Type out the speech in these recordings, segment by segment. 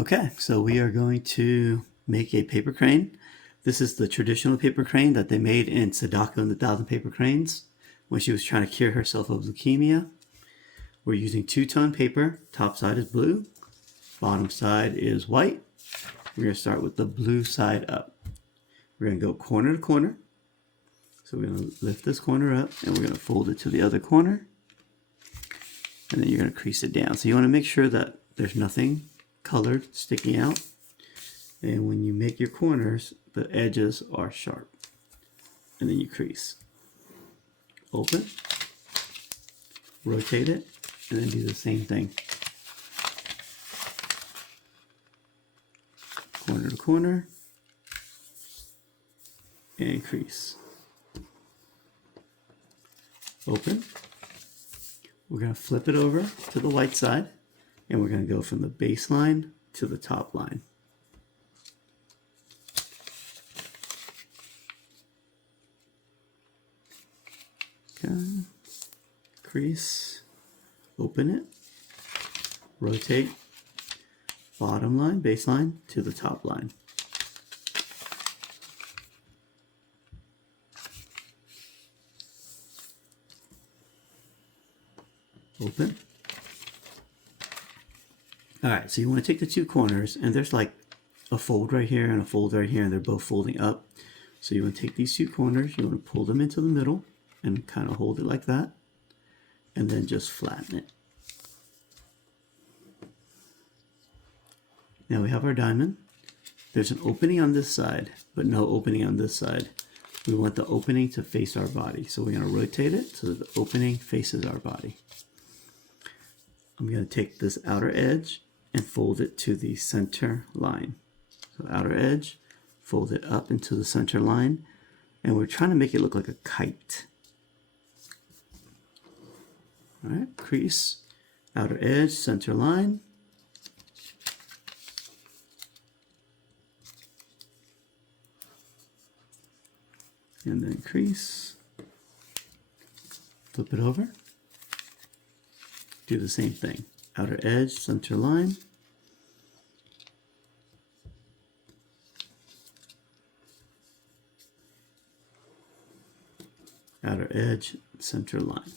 Okay, so we are going to make a paper crane. This is the traditional paper crane that they made in Sadako and the Thousand Paper Cranes when she was trying to cure herself of leukemia. We're using two-tone paper. Top side is blue, bottom side is white. We're going to start with the blue side up. We're going to go corner to corner. So we're going to lift this corner up and we're going to fold it to the other corner. And then you're going to crease it down. So you want to make sure that there's nothing colored sticking out. And when you make your corners, the edges are sharp. And then you crease. Open. Rotate it. And then do the same thing. Corner to corner. And crease. Open. We're going to flip it over to the white side. And we're going to go from the baseline to the top line. Okay. Crease. Open it. Rotate. Bottom line, baseline, to the top line. Open. Alright, so you want to take the two corners, and there's like a fold right here and a fold right here, and they're both folding up. So you want to take these two corners, you want to pull them into the middle, and kind of hold it like that, and then just flatten it. Now we have our diamond. There's an opening on this side, but no opening on this side. We want the opening to face our body. So we're going to rotate it so that the opening faces our body. I'm going to take this outer edge and fold it to the center line. So outer edge, fold it up into the center line, and we're trying to make it look like a kite. All right, crease, outer edge, center line. And then crease, flip it over, do the same thing, outer edge, center line, outer edge, center line.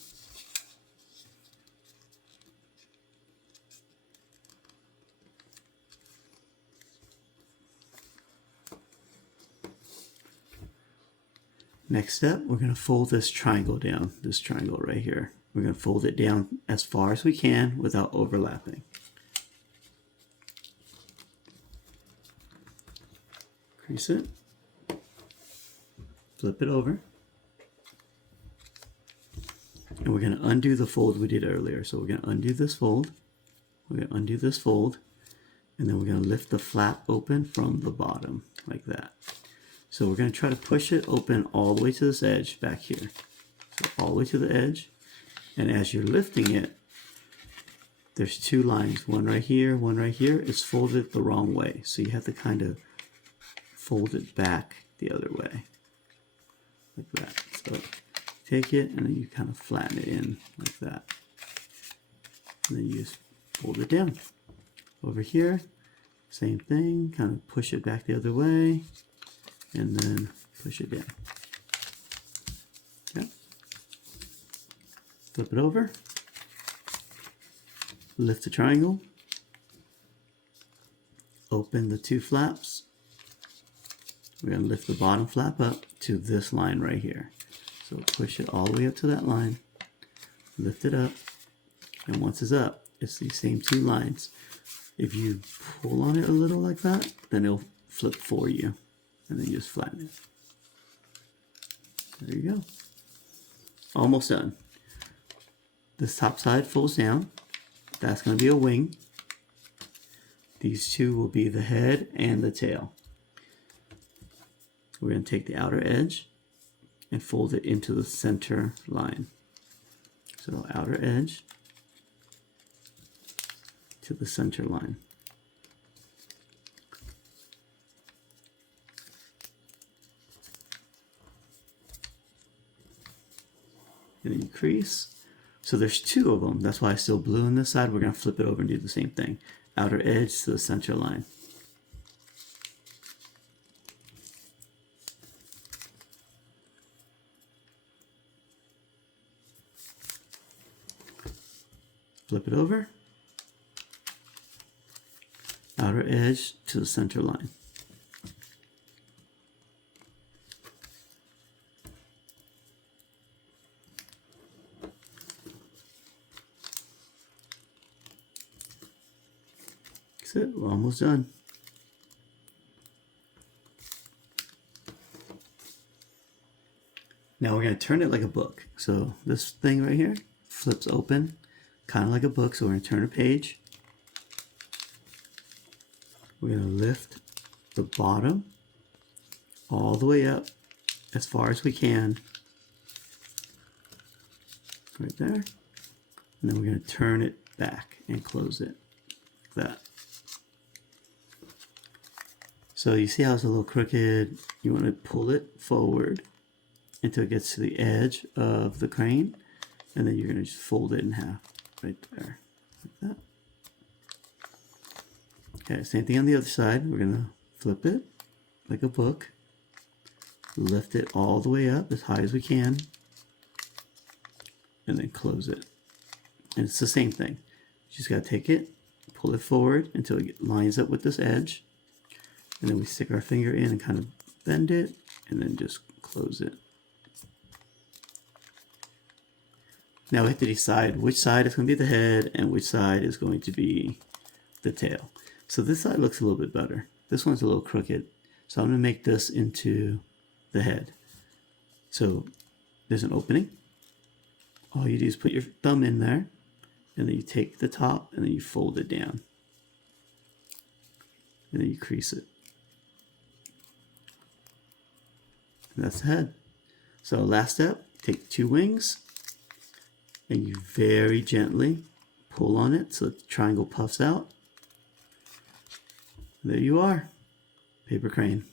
Next step, we're going to fold this triangle down, this triangle right here. We're going to fold it down as far as we can without overlapping. Crease it, flip it over, and we're going to undo the fold we did earlier. So we're going to undo this fold, we're going to undo this fold, and then we're going to lift the flap open from the bottom like that. So we're going to try to push it open all the way to this edge back here. So all the way to the edge. And as you're lifting it, there's two lines, one right here, one right here. It's folded the wrong way. So you have to kind of fold it back the other way. Like that. So take it and then you kind of flatten it in like that. And then you just fold it down. Over here, same thing, kind of push it back the other way. And then push it down. Okay. Flip it over. Lift the triangle. Open the two flaps. We're going to lift the bottom flap up to this line right here. So push it all the way up to that line. Lift it up. And once it's up, it's these same two lines. If you pull on it a little like that, then it'll flip for you. And then you just flatten it. There you go. Almost done. This top side folds down. That's going to be a wing. These two will be the head and the tail. We're going to take the outer edge and fold it into the center line. So outer edge to the center line. And then you crease. So there's two of them. That's why I still blue on this side. We're going to flip it over and do the same thing. outer edge to the center line. Flip it over, outer edge to the center line. That's it, we're almost done. Now we're going to turn it like a book. So this thing right here flips open, kind of like a book. So we're going to turn a page. We're going to lift the bottom all the way up as far as we can. Right there. And then we're going to turn it back and close it like that. So you see how it's a little crooked? You want to pull it forward until it gets to the edge of the crane, and then you're going to just fold it in half right there, like that. Okay, same thing on the other side. We're going to flip it like a book, lift it all the way up as high as we can, and then close it. And it's the same thing. You just got to take it, pull it forward until it lines up with this edge, and then we stick our finger in and kind of bend it, and then just close it. Now we have to decide which side is going to be the head and which side is going to be the tail. So this side looks a little bit better. This one's a little crooked. So I'm going to make this into the head. So there's an opening. All you do is put your thumb in there, and then you take the top and then you fold it down. And then you crease it. And that's the head. So last step, take 2 wings and you very gently pull on it so the triangle puffs out. There you are, paper crane.